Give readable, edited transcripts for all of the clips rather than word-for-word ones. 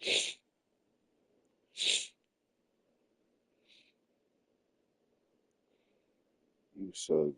You so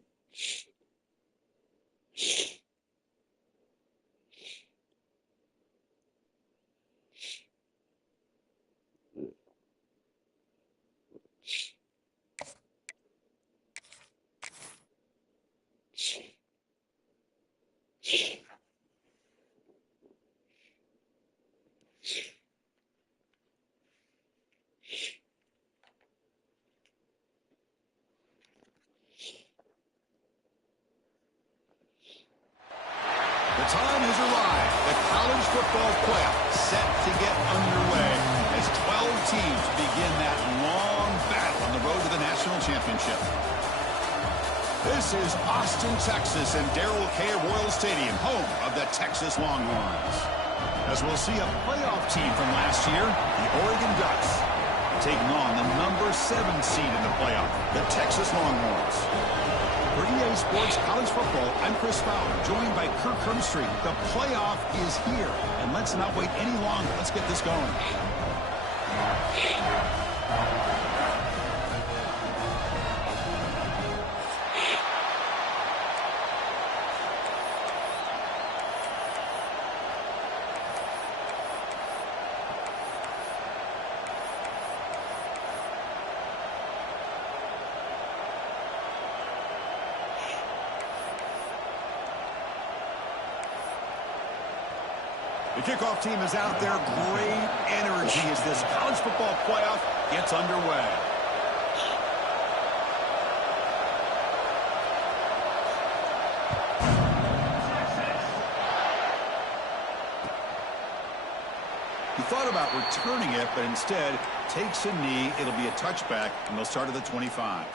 The time has arrived. The college football playoff set to get underway as 12 teams begin that long battle on the road to the national championship. This is Austin, Texas, and Darrell K. Royal Stadium, home of the Texas Longhorns. As we'll see a playoff team from last year, the Oregon Ducks, taking on the number 7 seed in the playoff, the Texas Longhorns. For EA Sports College Football, I'm Chris Fowler, joined by Kirk Herbstreit. The playoff is here, and let's not wait any longer. Let's get this going. The kickoff team is out there. Great energy as this college football playoff gets underway. He thought about returning it, but instead takes a knee. It'll be a touchback, and they'll start at the 25.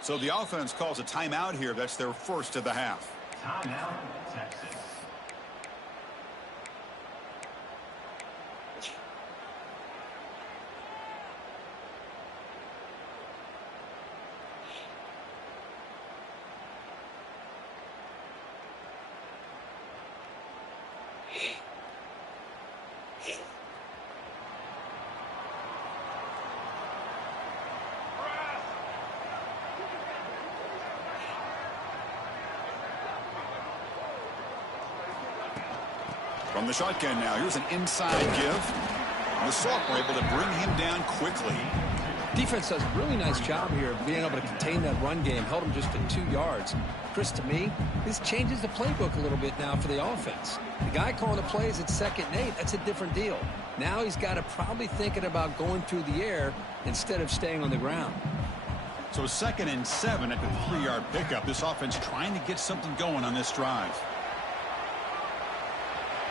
So the offense calls a timeout here. That's their first of the half. Timeout, Texas. From the shotgun now, here's an inside give. And the Sauk were able to bring him down quickly. Defense does a really nice job here of being able to contain that run game. Held him just at 2 yards. Chris, to me, this changes the playbook a little bit now for the offense. The guy calling the plays at 2nd and 8, that's a different deal. Now he's got to probably thinking about going through the air instead of staying on the ground. So 2nd and 7 at the 3-yard pickup. This offense trying to get something going on this drive.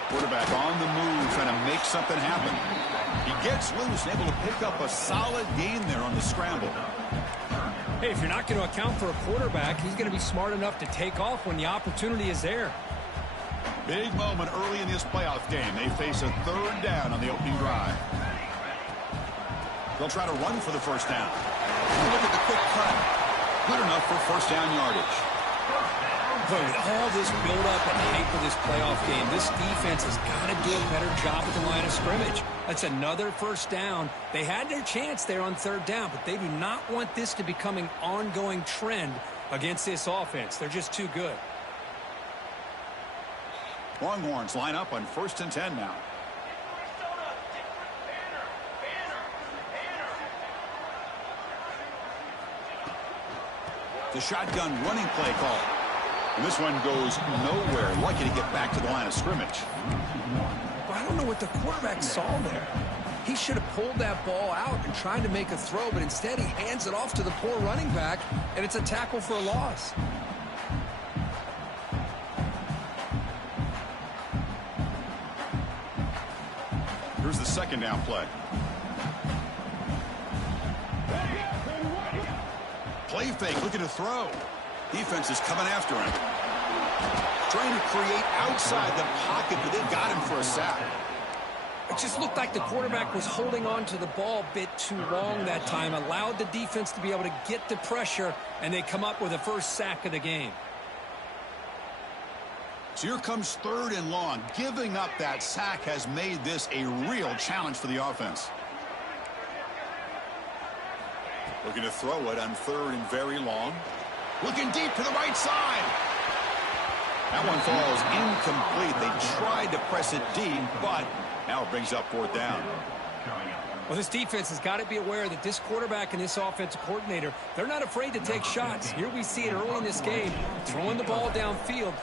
Quarterback on the move, trying to make something happen. He gets loose and able to pick up a solid gain there on the scramble. Hey, if you're not going to account for a quarterback, he's going to be smart enough to take off when the opportunity is there. Big moment early in this playoff game. They face a 3rd down on the opening drive. They'll try to run for the first down. Look at the quick cut. Good enough for first down yardage. But with all this build-up and hype for this playoff game, this defense has got to do a better job at the line of scrimmage. That's another first down. They had their chance there on 3rd down, but they do not want this to become an ongoing trend against this offense. They're just too good. Longhorns line up on 1st and 10 now. The shotgun running play call. And this one goes nowhere. Lucky to get back to the line of scrimmage. Well, I don't know what the quarterback saw there. He should have pulled that ball out and tried to make a throw, but instead he hands it off to the poor running back, and it's a tackle for a loss. Here's the 2nd down play. Play fake, looking to throw. Defense is coming after him. Trying to create outside the pocket, but they've got him for a sack. It just looked like the quarterback was holding on to the ball a bit too long that time, allowed the defense to be able to get the pressure, and they come up with the first sack of the game. So here comes 3rd and long. Giving up that sack has made this a real challenge for the offense. Looking to throw it on 3rd and very long. Looking deep to the right side. That one falls incomplete. They tried to press it deep, but now it brings up 4th down. Well, this defense has got to be aware that this quarterback and this offensive coordinator, they're not afraid to take shots. Here we see it early in this game, throwing the ball downfield.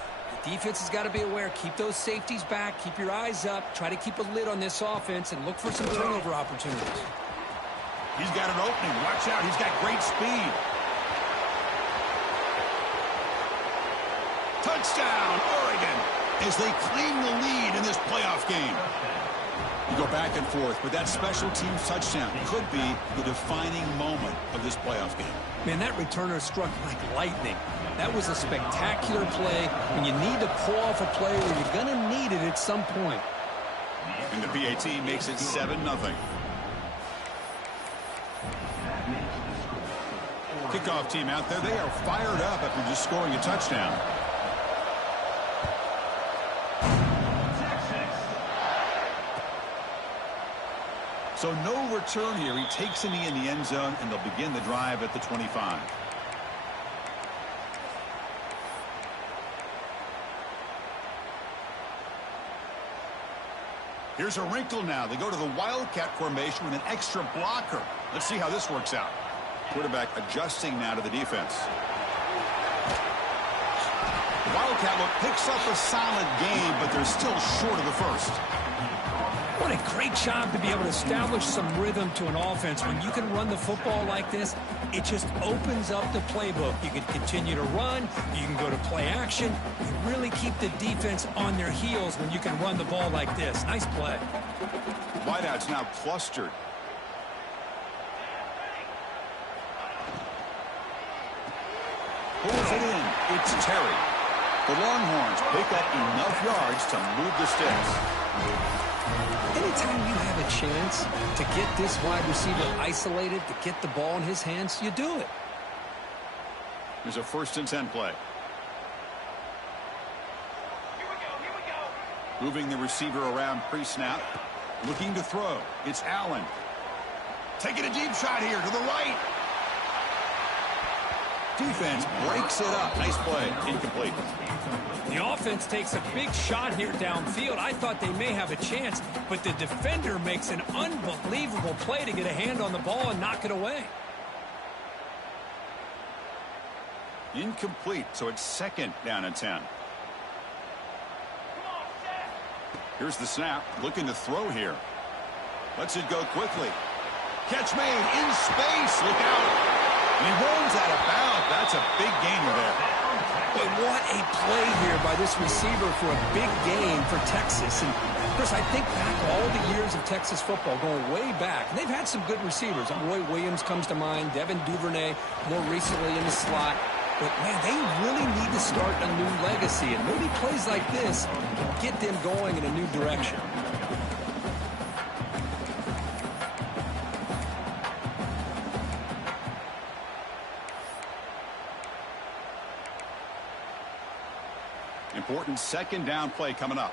The defense has got to be aware. Keep those safeties back. Keep your eyes up. Try to keep a lid on this offense and look for some turnover opportunities. He's got an opening. Watch out. He's got great speed. Touchdown, Oregon, as they claim the lead in this playoff game. You go back and forth, but that special teams touchdown could be the defining moment of this playoff game. Man, that returner struck like lightning. That was a spectacular play when you need to pull off a play where you're going to need it at some point. And the PAT makes it 7-0. Kickoff team out there, they are fired up after just scoring a touchdown. So no return here. He takes a knee in the end zone, and they'll begin the drive at the 25. Here's a wrinkle now. They go to the Wildcat formation with an extra blocker. Let's see how this works out. Quarterback adjusting now to the defense. The Wildcat look picks up a solid game, but they're still short of the first. What a great job to be able to establish some rhythm to an offense. When you can run the football like this, it just opens up the playbook. You can continue to run. You can go to play action. You really keep the defense on their heels when you can run the ball like this. Nice play. Wideout's now clustered. Pulls it in. It's Terry. The Longhorns pick up enough yards to move the sticks. Anytime you have a chance to get this wide receiver isolated, to get the ball in his hands, you do it. There's a 1st and 10 play. Moving the receiver around pre-snap. Looking to throw. It's Allen. Taking a deep shot here to the right. Defense breaks it up. Nice play. Incomplete. The offense takes a big shot here downfield. I thought they may have a chance, but the defender makes an unbelievable play to get a hand on the ball and knock it away. Incomplete, so it's 2nd down and 10. Here's the snap. Looking to throw here. Lets it go quickly. Catch made in space. Look out. And he runs out of bounds. That's a big gainer there. But what a play here by this receiver for a big gain for Texas. And, Chris, I think back all the years of Texas football, going way back. And they've had some good receivers. Roy Williams comes to mind, Devin Duvernay more recently in the slot. But, man, they really need to start a new legacy. And maybe plays like this can get them going in a new direction. Important 2nd down play coming up.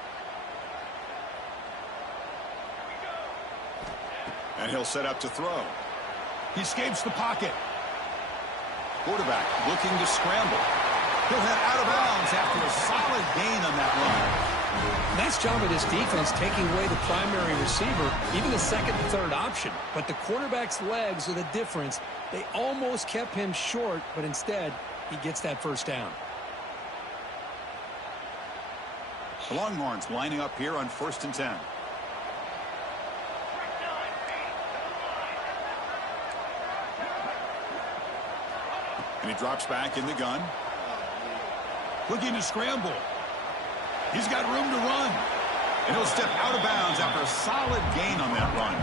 And he'll set up to throw. He escapes the pocket. Quarterback looking to scramble. He'll head out of bounds after a solid gain on that run. Nice job of this defense taking away the primary receiver, even the 2nd and 3rd option. But the quarterback's legs are the difference. They almost kept him short, but instead he gets that 1st down. The Longhorns lining up here on 1st and 10. And he drops back in the gun. Looking to scramble. He's got room to run. And he'll step out of bounds after a solid gain on that run.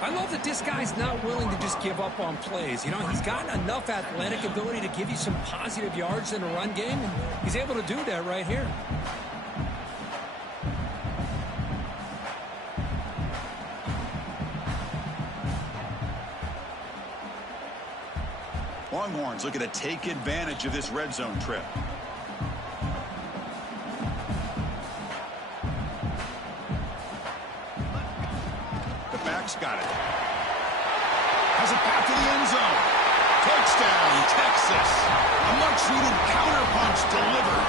I love that this guy's not willing to just give up on plays. You know, he's got enough athletic ability to give you some positive yards in a run game, and he's able to do that right here. Longhorns looking to take advantage of this red zone trip. The back's got it. Has it back to the end zone. Touchdown, Texas. A much-needed counterpunch delivered.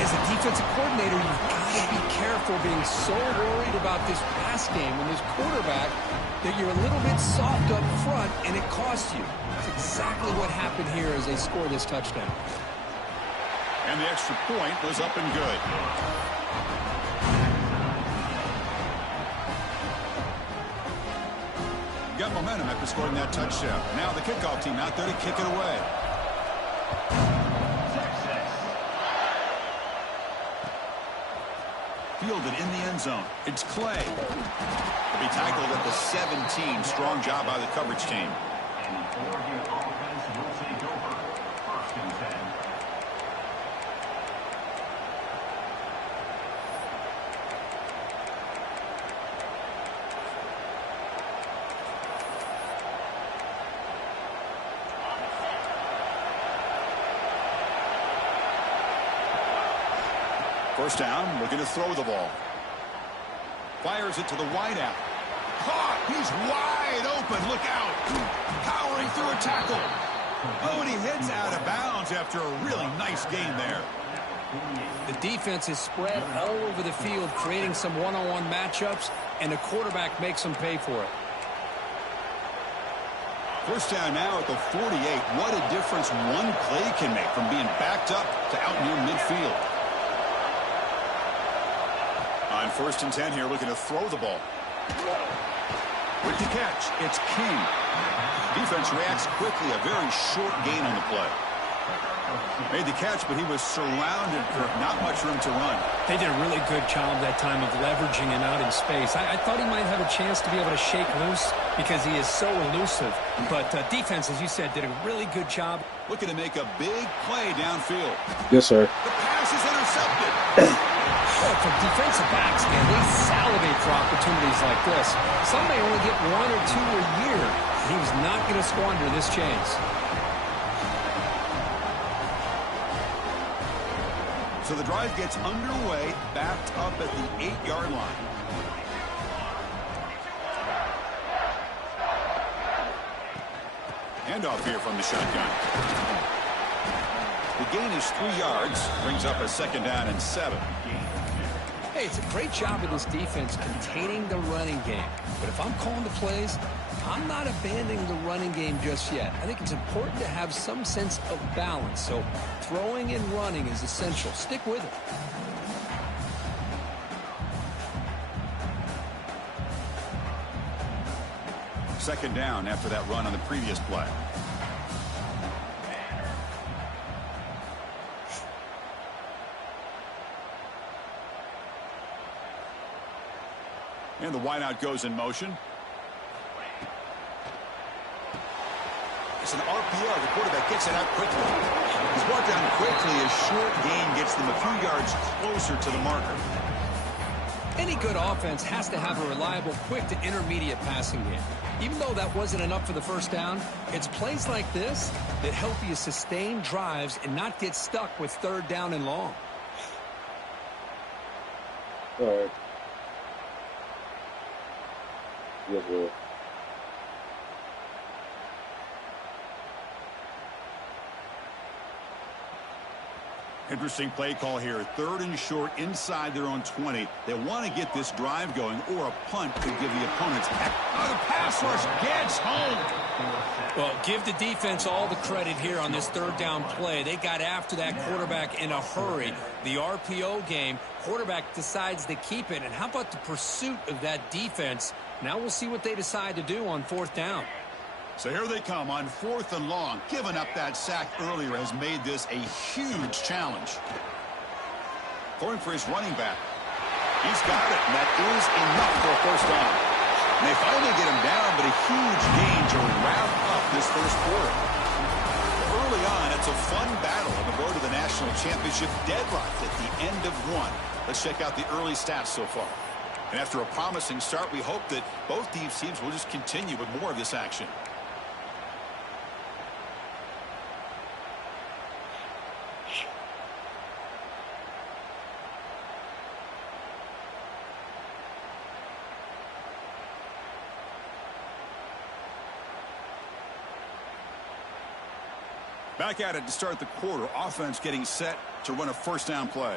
As a defensive coordinator, you've got to be careful being so worried about this pass game when this quarterback that you're a little bit soft up front and it costs you. It's exactly what happened here as they score this touchdown. And the extra point was up and good. Got momentum after scoring that touchdown. Now the kickoff team out there to kick it away. Fielded in the end zone. It's Clay. He'll be tackled at the 17. Strong job by the coverage team. And the Oregon offense will take over. 1st and 10. First down, looking to throw the ball. Fires it to the wideout. Caught! He's wide open. Look out! Powering through a tackle. Oh, and he heads out of bounds after a really nice gain there. The defense is spread all over the field, creating some one-on-one matchups, and the quarterback makes them pay for it. First down now at the 48. What a difference one play can make from being backed up to out near midfield. On 1st and 10 here, looking to throw the ball. With the catch, it's King. Defense reacts quickly, a very short gain on the play. Made the catch, but he was surrounded for not much room to run. They did a really good job that time of leveraging him out in space. I thought he might have a chance to be able to shake loose because he is so elusive. But defense, as you said, did a really good job. Looking to make a big play downfield. Yes, sir. The pass is intercepted. For defensive backs, man, they salivate for opportunities like this. Some may only get 1 or 2 a year. He was not going to squander this chance. So the drive gets underway, backed up at the 8-yard line. Handoff here from the shotgun. The gain is 3 yards, brings up a 2nd down and 7. Hey, it's a great job of this defense containing the running game. But if I'm calling the plays, I'm not abandoning the running game just yet. I think it's important to have some sense of balance. So throwing and running is essential. Stick with it. Second down after that run on the previous play. And the wideout goes in motion. It's an RPO. The quarterback gets it out quickly. He's brought down quickly. A short gain gets them a few yards closer to the marker. Any good offense has to have a reliable, quick to intermediate passing game. Even though that wasn't enough for the first down, it's plays like this that help you sustain drives and not get stuck with 3rd down and long. All right. Yes, sir. Interesting play call here. 3rd and short inside their own 20. They want to get this drive going, or a punt could give the opponents. Oh, the pass rush gets home. Well, give the defense all the credit here on this 3rd down play. They got after that quarterback in a hurry. The RPO game, quarterback decides to keep it. And how about the pursuit of that defense? Now we'll see what they decide to do on 4th down. So here they come on 4th and long. Giving up that sack earlier has made this a huge challenge. Going for his running back. He's got it, and that is enough for a 1st down. And they finally get him down, but a huge gain to wrap up this 1st quarter. Early on, it's a fun battle on the road to the national championship, deadlocked at the end of 1. Let's check out the early stats so far. And after a promising start, we hope that both these teams will just continue with more of this action. Back at it to start the quarter. Offense getting set to run a first down play.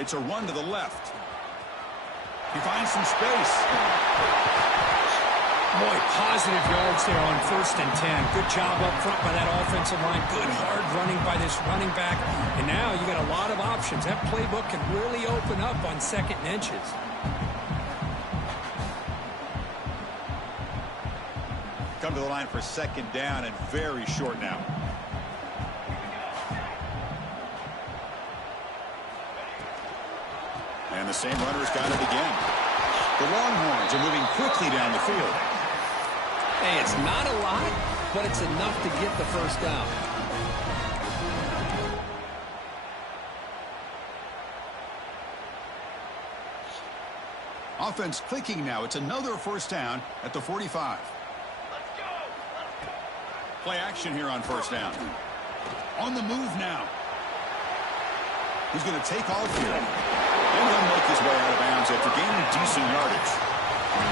It's a run to the left. He finds some space. Boy, positive yards there on 1st and 10. Good job up front by that offensive line. Good hard running by this running back. And now you got a lot of options. That playbook can really open up on 2nd and inches. Come to the line for 2nd down and very short now. And the same runner's got it again. The Longhorns are moving quickly down the field. Hey, it's not a lot, but it's enough to get the first down. Offense clicking now. It's another first down at the 45. Play action here on 1st down. On the move now. He's going to take off here. And he'll make his way out of bounds after gaining decent yardage.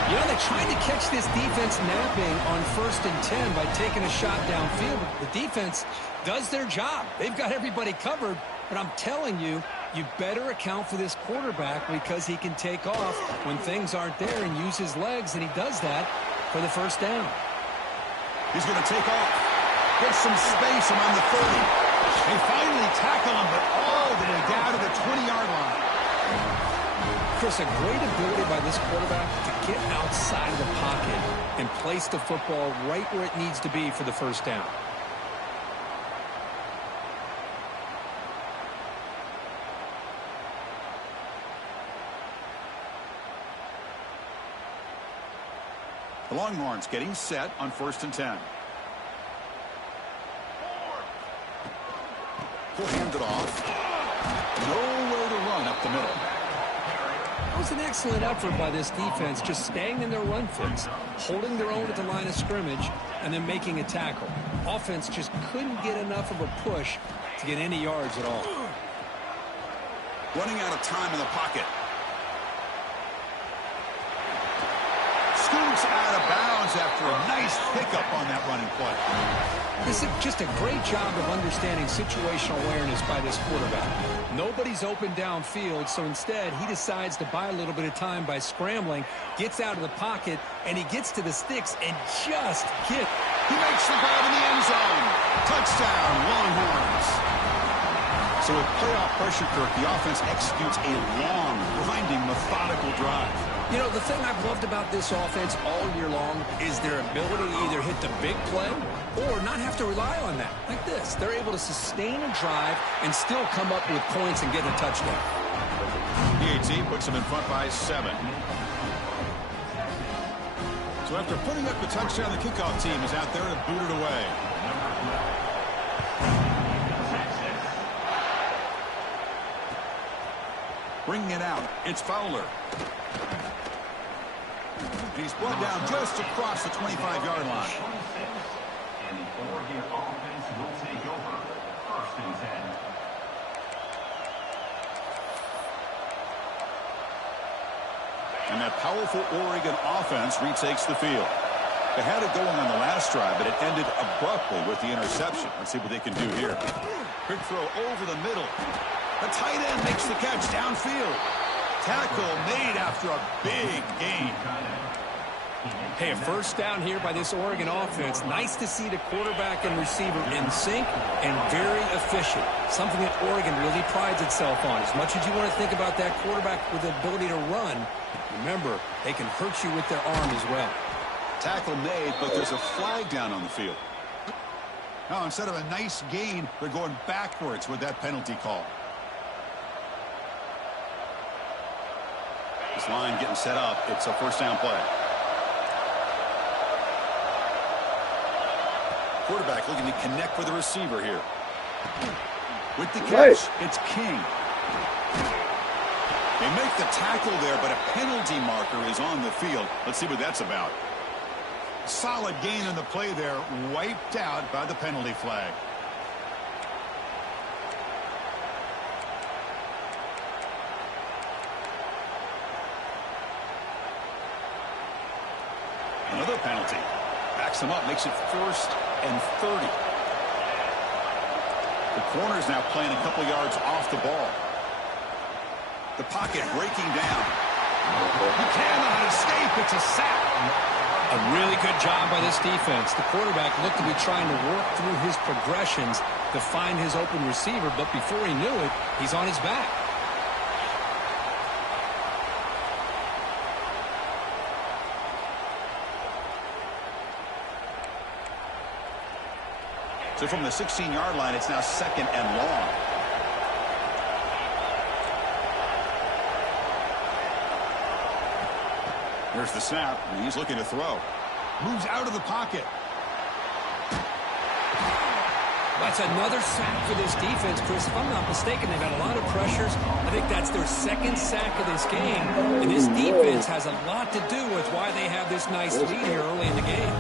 You know, they tried to catch this defense napping on 1st and 10 by taking a shot downfield. The defense does their job. They've got everybody covered, but I'm telling you, you better account for this quarterback because he can take off when things aren't there and use his legs, and he does that for the first down. He's going to take off. Get some space around the 30. They finally tackle him, but all the way down to the 20-yard line. Chris, a great ability by this quarterback to get outside of the pocket and place the football right where it needs to be for the first down. The Longhorns getting set on 1st and 10. He'll hand it off. Nowhere to run up the middle. That was an excellent effort by this defense, just staying in their run fits, holding their own at the line of scrimmage, and then making a tackle. Offense just couldn't get enough of a push to get any yards at all. Running out of time in the pocket. Scoots out of bounds after a nice pickup on that running play. This is just a great job of understanding situational awareness by this quarterback. Nobody's open downfield, so instead he decides to buy a little bit of time by scrambling, gets out of the pocket, and he gets to the sticks and just gets. He makes the grab in the end zone. Touchdown, Longhorns. So with playoff pressure, Kirk, the offense executes a long, grinding, methodical drive. You know, the thing I've loved about this offense all year long is their ability to either hit the big play or not have to rely on that. Like this. They're able to sustain a drive and still come up with points and get a touchdown. The AT puts them in front by 7. So after putting up the touchdown, the kickoff team is out there to boot it away. Bringing it out, it's Fowler. And he's brought down just across the 25-yard line. And the Oregon offense will take over. 1st and 10. And that powerful Oregon offense retakes the field. They had it going on the last drive, but it ended abruptly with the interception. Let's see what they can do here. Quick throw over the middle. The tight end makes the catch downfield. Tackle made after a big gain. Hey, a first down here by this Oregon offense. Nice to see the quarterback and receiver in sync and very efficient. Something that Oregon really prides itself on. As much as you want to think about that quarterback with the ability to run, remember, they can hurt you with their arm as well. Tackle made, but there's a flag down on the field. Now, instead of a nice gain, they're going backwards with that penalty call. This line getting set up. It's a first down play. Quarterback looking to connect with the receiver here. With the catch, Nice. It's King. They make the tackle there, but a penalty marker is on the field. Let's see what that's about. Solid gain in the play there, wiped out by the penalty flag. another penalty. Backs him up, makes it 1st and 30. The corner's now playing a couple yards off the ball. The pocket breaking down. He cannot escape. It's a sack. A really good job by this defense. The quarterback looked to be trying to work through his progressions to find his open receiver, but before he knew it, he's on his back. So from the 16-yard line, it's now 2nd and long. There's the snap, and he's looking to throw. Moves out of the pocket. That's another sack for this defense, Chris. If I'm not mistaken, they've had a lot of pressures. I think that's their 2nd sack of this game. And this defense has a lot to do with why they have this nice lead here early in the game.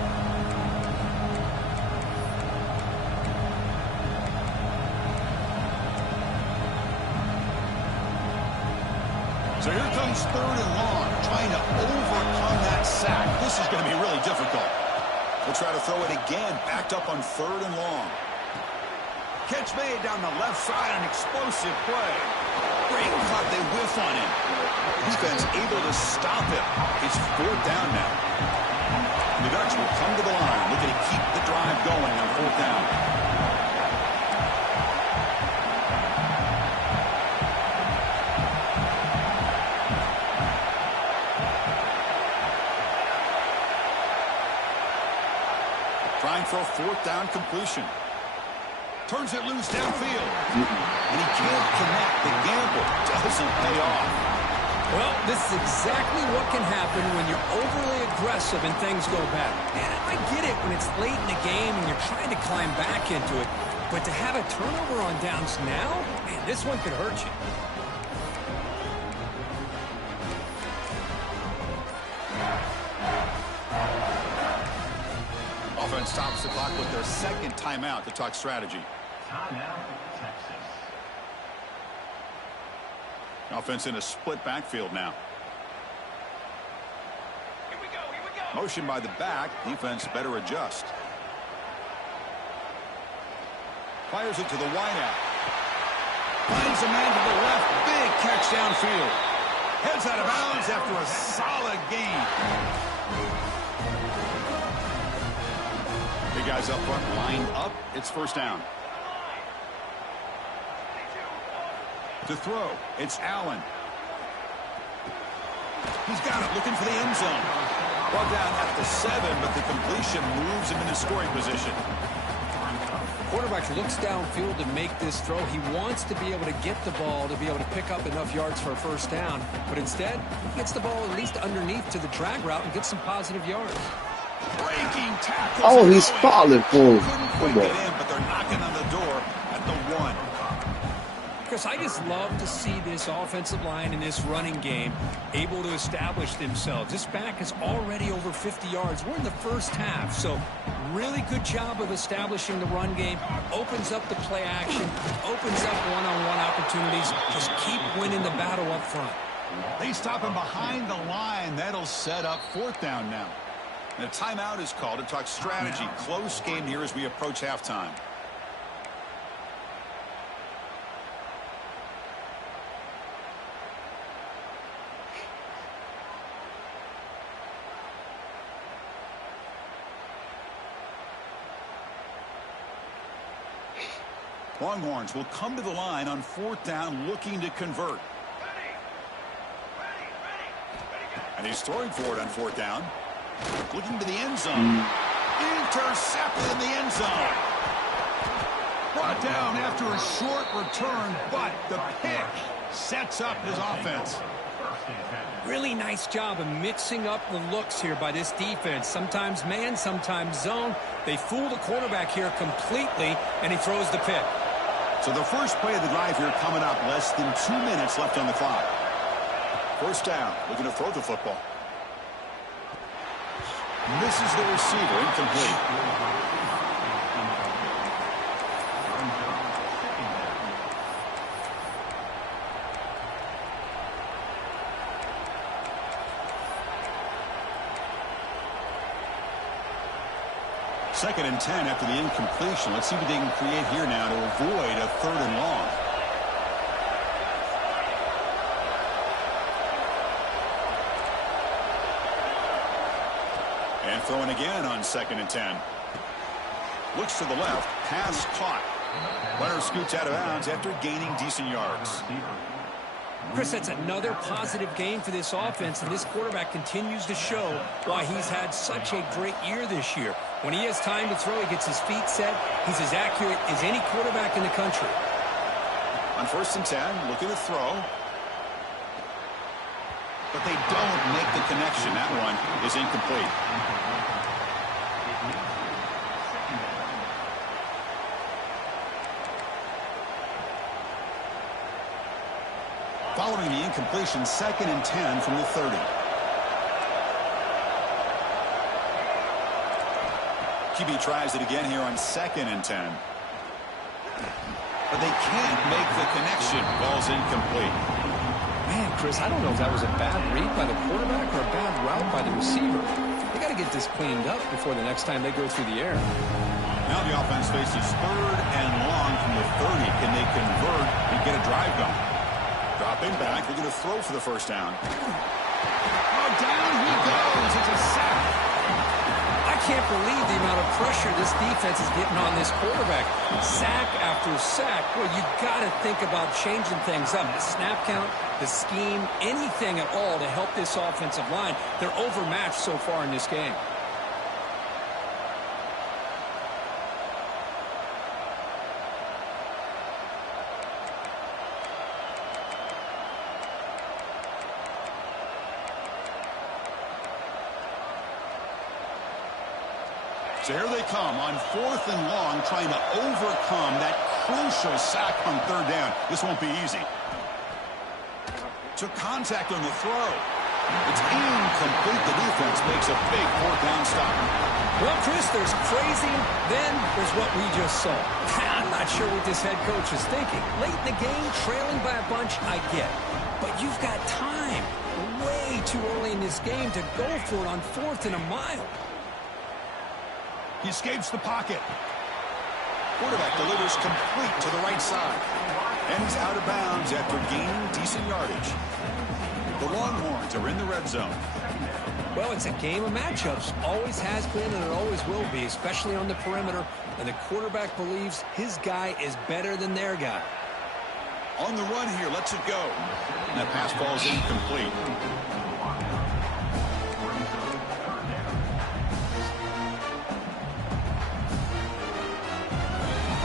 So here comes 3rd and long, trying to overcome that sack. This is going to be really difficult. They'll try to throw it again, backed up on 3rd and long. Catch made down the left side, an explosive play. Great cut, they whiff on him. Defense able to stop him. It's 4th down now. The Ducks will come to the line, looking to keep the drive going on 4th down. Trying for a 4th down completion. Turns it loose downfield. And he can't connect. The gamble doesn't pay off. Well, this is exactly what can happen when you're overly aggressive and things go bad. And I get it when it's late in the game and you're trying to climb back into it. But to have a turnover on downs now, man, this one could hurt you. Offense stops the clock with their 2nd timeout to talk strategy. Timeout, Texas. Offense in a split backfield now. Here we go. Motion by the back. Defense better adjust. Fires it to the wideout. Finds a man to the left. Big catch downfield. Heads out of bounds after a solid gain. The guys up front lined up. It's 1st down. To throw, it's Allen. He's got it, looking for the end zone. Ball down at the 7, but the completion moves him into scoring position. Quarterback looks downfield to make this throw. He wants to be able to get the ball to be able to pick up enough yards for a 1st down. But instead, he gets the ball at least underneath to the drag route and gets some positive yards. Breaking tackles. Oh, he's falling for him. Couldn't quite get in, but they're knocking on the door at the 1. Chris, I just love to see this offensive line in this running game able to establish themselves. This back is already over 50 yards. We're in the 1st half, so really good job of establishing the run game. Opens up the play action, opens up one-on-one opportunities. Just keep winning the battle up front. They stop him behind the line. That'll set up 4th down now. And a timeout is called to talk strategy. Close game here as we approach halftime. Longhorns will come to the line on 4th down, looking to convert. And he's throwing for it on 4th down. Looking to the end zone. Intercepted in the end zone. Brought down after a short return, but the pick sets up his offense. Really nice job of mixing up the looks here by this defense. Sometimes man, sometimes zone. They fool the quarterback here completely, and he throws the pick. So the first play of the drive here coming up. Less than 2 minutes left on the clock. 1st down, looking to throw the football. Misses the receiver, incomplete. Second and 10 after the incompletion. Let's see what they can create here now to avoid a 3rd and long. And throwing again on 2nd and 10. Looks to the left. Pass caught. Runner scoots out of bounds after gaining decent yards. Chris, that's another positive game for this offense, and this quarterback continues to show why he's had such a great year this year. When he has time to throw, he gets his feet set. He's as accurate as any quarterback in the country. On 1st and 10, looking to throw. But they don't make the connection. That one is incomplete. Following the incompletion, 2nd and 10 from the 30. QB tries it again here on 2nd and 10. But they can't make the connection. Ball's incomplete. Man, Chris, I don't know if that was a bad read by the quarterback or a bad route by the receiver. They got to get this cleaned up before the next time they go through the air. Now the offense faces 3rd and long from the 30. Can they convert and get a drive going? Dropping back, they're going to throw for the 1st down. Oh, down he goes. It's a sack. I can't believe the amount of pressure this defense is getting on this quarterback. Sack after sack. Well, you got to think about changing things up. The snap count, the scheme, anything at all to help this offensive line. They're overmatched so far in this game. So here they come on 4th and long, trying to overcome that crucial sack on 3rd down. This won't be easy. Took contact on the throw. It's incomplete. The defense makes a big 4th down stop. Well, Chris, there's crazy, then there's what we just saw. I'm not sure what this head coach is thinking. Late in the game, trailing by a bunch, I get. But you've got time. Way too early in this game to go for it on 4th and a mile. He escapes the pocket. Quarterback delivers complete to the right side. And he's out of bounds after gaining decent yardage. The Longhorns are in the red zone. Well, it's a game of matchups. Always has been and it always will be, especially on the perimeter. And the quarterback believes his guy is better than their guy. On the run here, lets it go. And that pass ball's incomplete.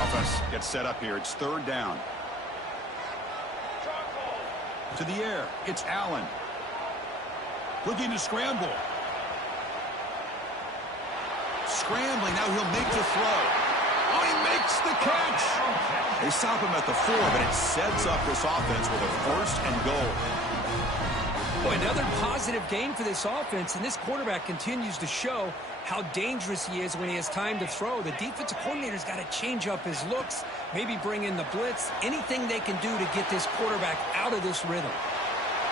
Offense gets set up here. It's 3rd down. To the air. It's Allen. Looking to scramble. Scrambling. Now he'll make the throw. Oh, he makes the catch. They stop him at the 4, but it sets up this offense with a 1st and goal. Boy, another positive game for this offense, and this quarterback continues to show how dangerous he is when he has time to throw. The defensive coordinator's got to change up his looks, maybe bring in the blitz, anything they can do to get this quarterback out of this rhythm.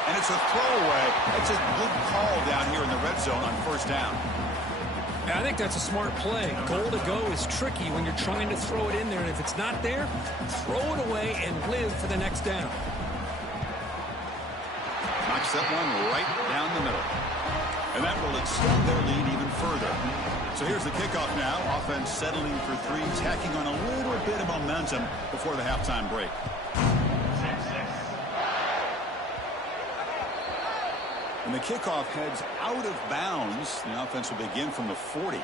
And it's a throwaway. It's a good call down here in the red zone on 1st down. I think that's a smart play. Goal to go is tricky when you're trying to throw it in there, and if it's not there, throw it away and live for the next down. Knocks that one right down the middle. And that will extend their lead even further. So here's the kickoff now. Offense settling for 3, tacking on a little bit of momentum before the halftime break. And the kickoff heads out of bounds. The offense will begin from the 40.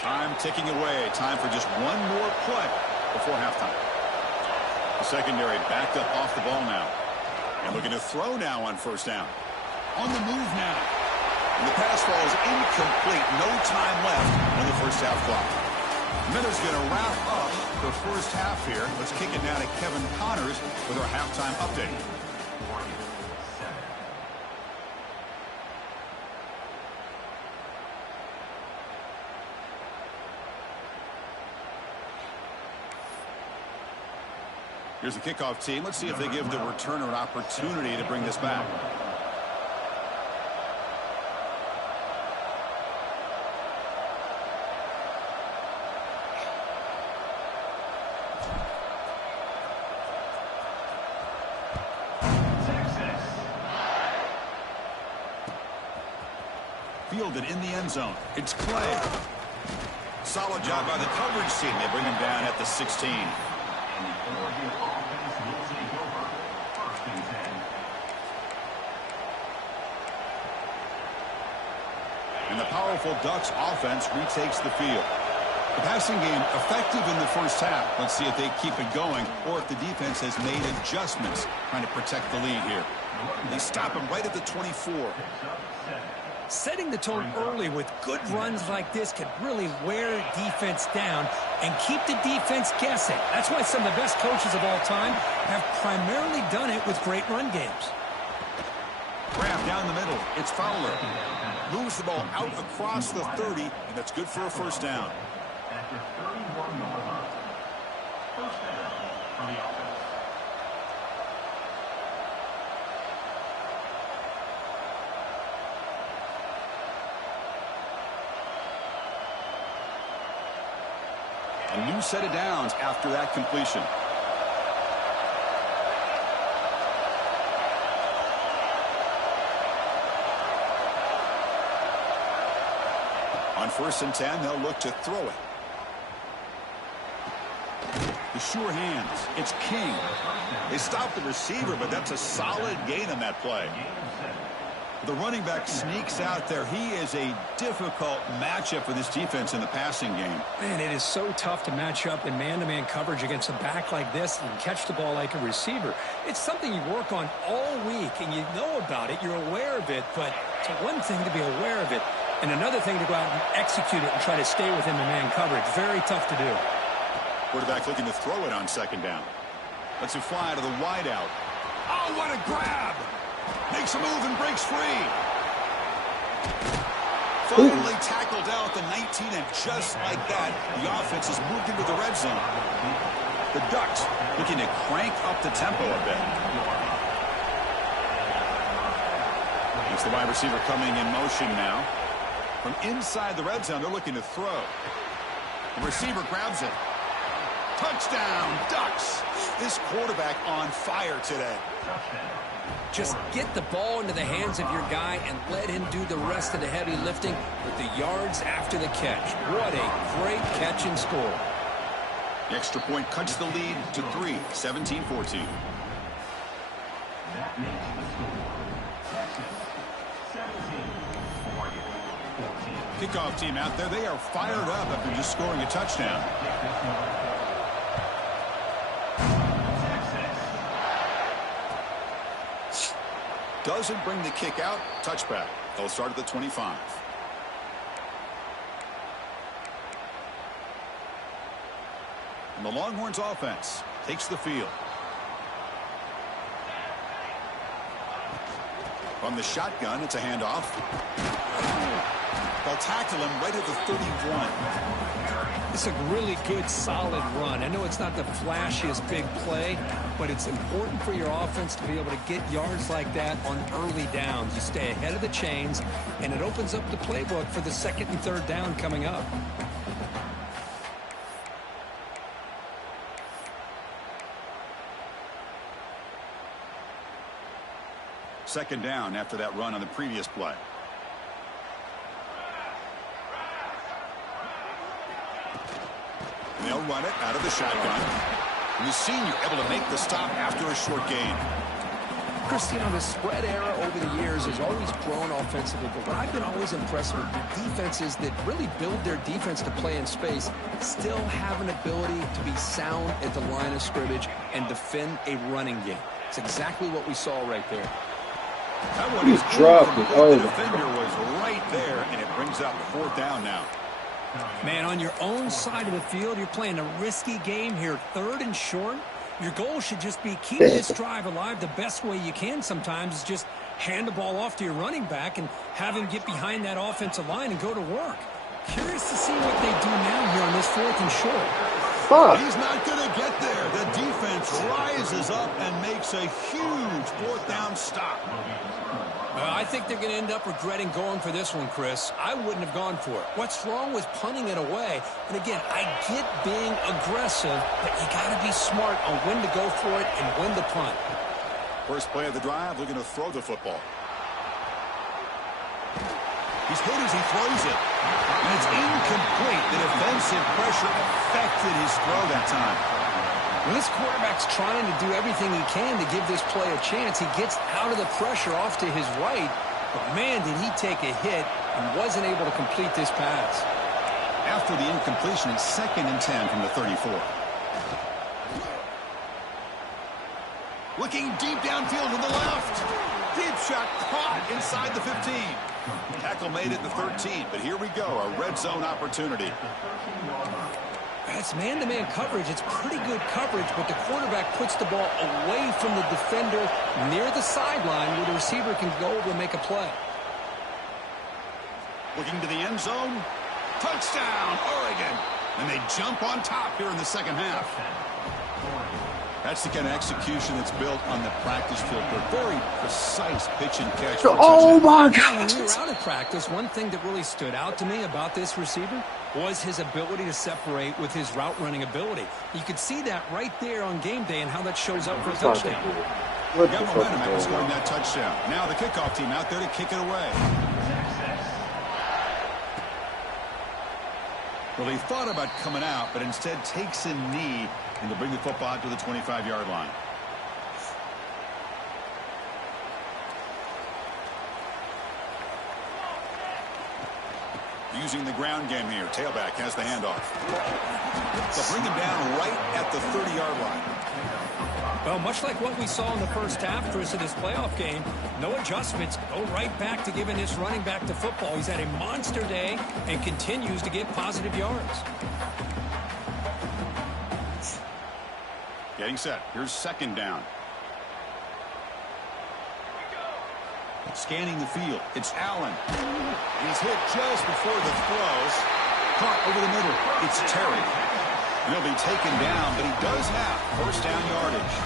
Time ticking away. Time for just one more play before halftime. The secondary backed up off the ball now. And looking to throw now on 1st down. On the move now. And the pass ball is incomplete. No time left on the 1st half clock. Miller's going to wrap up the 1st half here. Let's kick it now to Kevin Connors with our halftime update. Here's the kickoff team. Let's see if they give the returner an opportunity to bring this back. Fielded in the end zone. It's Clay. Solid job by the coverage team. They bring him down at the 16. And the powerful Ducks offense retakes the field. The passing game effective in the first half. Let's see if they keep it going or if the defense has made adjustments trying to protect the lead here. They stop him right at the 24. Setting the tone early with good runs like this could really wear defense down and keep the defense guessing. That's why some of the best coaches of all time have primarily done it with great run games. Grab down the middle. It's Fowler. Moves the ball out across the 30, and that's good for a first down. After 31 yards, first down for the offense. A new set of downs after that completion. On 1st and 10, they'll look to throw it. The sure hands. It's King. They stop the receiver, but that's a solid gain on that play. The running back sneaks out there. He is a difficult matchup for this defense in the passing game. Man, it is so tough to match up in man-to-man coverage against a back like this and catch the ball like a receiver. It's something you work on all week, and you know about it. You're aware of it, but it's one thing to be aware of it, and another thing to go out and execute it and try to stay within the man coverage. Very tough to do. Quarterback looking to throw it on 2nd down. Lets it fly to the wideout. Oh, what a grab! Makes a move and breaks free. Finally tackled down at the 19, and just like that, the offense has moved into the red zone. The Ducks looking to crank up the tempo a bit. It's the wide receiver coming in motion now. From inside the red zone, they're looking to throw. The receiver grabs it. Touchdown, Ducks. This quarterback on fire today. Just get the ball into the hands of your guy and let him do the rest of the heavy lifting with the yards after the catch. What a great catch and score. The extra point cuts the lead to 3, 17-14. That makes the score Texas 17-14. Kickoff team out there. They are fired up after just scoring a touchdown. Doesn't bring the kick out. Touchback. They'll start at the 25. And the Longhorns offense takes the field. From the shotgun, it's a handoff. They'll tackle him right at the 31. It's a really good, solid run. I know it's not the flashiest big play, but it's important for your offense to be able to get yards like that on early downs. You stay ahead of the chains, and it opens up the playbook for the 2nd and 3rd down coming up. Second down after that run on the previous play. And they'll run it out of the shotgun. And the senior able to make the stop after a short gain. Cristiano, the spread era over the years has always grown offensively, but what I've been always impressed with the defenses that really build their defense to play in space still have an ability to be sound at the line of scrimmage and defend a running game. It's exactly what we saw right there. That one is dropped it. Oh. The defender was right there, and it brings up 4th down now. Man, on your own side of the field, you're playing a risky game here. 3rd and short. Your goal should just be keep this drive alive the best way you can sometimes is just hand the ball off to your running back and have him get behind that offensive line and go to work. Curious to see what they do now here on this 4th and short. Fuck. He's not going to get there. The defense rises up and makes a huge fourth down stop. I think they're going to end up regretting going for this one, Chris. I wouldn't have gone for it. What's wrong with punting it away? And again, I get being aggressive, but you got to be smart on when to go for it and when to punt. First play of the drive, looking to throw the football. He's hit as he throws it. And it's incomplete. The defensive pressure affected his throw that time. When this quarterback's trying to do everything he can to give this play a chance, he gets out of the pressure off to his right. But, man, did he take a hit and wasn't able to complete this pass. After the incompletion, it's 2nd and 10 from the 34. Looking deep downfield to the left. Deep shot caught inside the 15. Tackle made it the 13, but here we go, a red zone opportunity. It's man-to-man coverage. It's pretty good coverage, but the quarterback puts the ball away from the defender near the sideline where the receiver can go over and make a play. Looking to the end zone. Touchdown, Oregon. And they jump on top here in the second half. That's the kind of execution that's built on the practice field for very precise pitch and catch. Oh, my God. When we were out of practice, one thing that really stood out to me about this receiver was his ability to separate with his route running ability. You could see that right there on game day and how that shows up for a touchdown. Got momentum after scoring that touchdown. Now the kickoff team out there to kick it away. Well, he thought about coming out, but instead takes a knee and to bring the football out to the 25-yard line. Using the ground game here. Tailback has the handoff. They'll bring him down right at the 30-yard line. Well, much like what we saw in the first half, Chris, of this playoff game, no adjustments, go right back to giving this running back to football. He's had a monster day and continues to get positive yards. Getting set. Here's 2nd down. Scanning the field. It's Allen. He's hit just before the throws. Caught over the middle. It's Terry. He'll be taken down, but he does have first down yardage.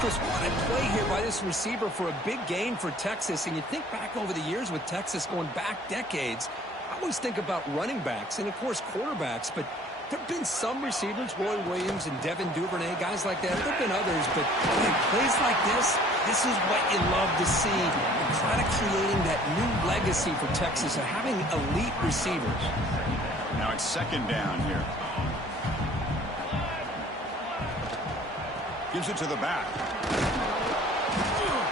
Chris, what a play here by this receiver for a big gain for Texas. And you think back over the years with Texas going back decades, I always think about running backs and, of course, quarterbacks. But there have been some receivers, Roy Williams and Devin Duvernay, guys like that. There have been others, but man, plays like this is what you love to see. And kind of creating that new legacy for Texas of having elite receivers. Now it's 2nd down here. Gives it to the back.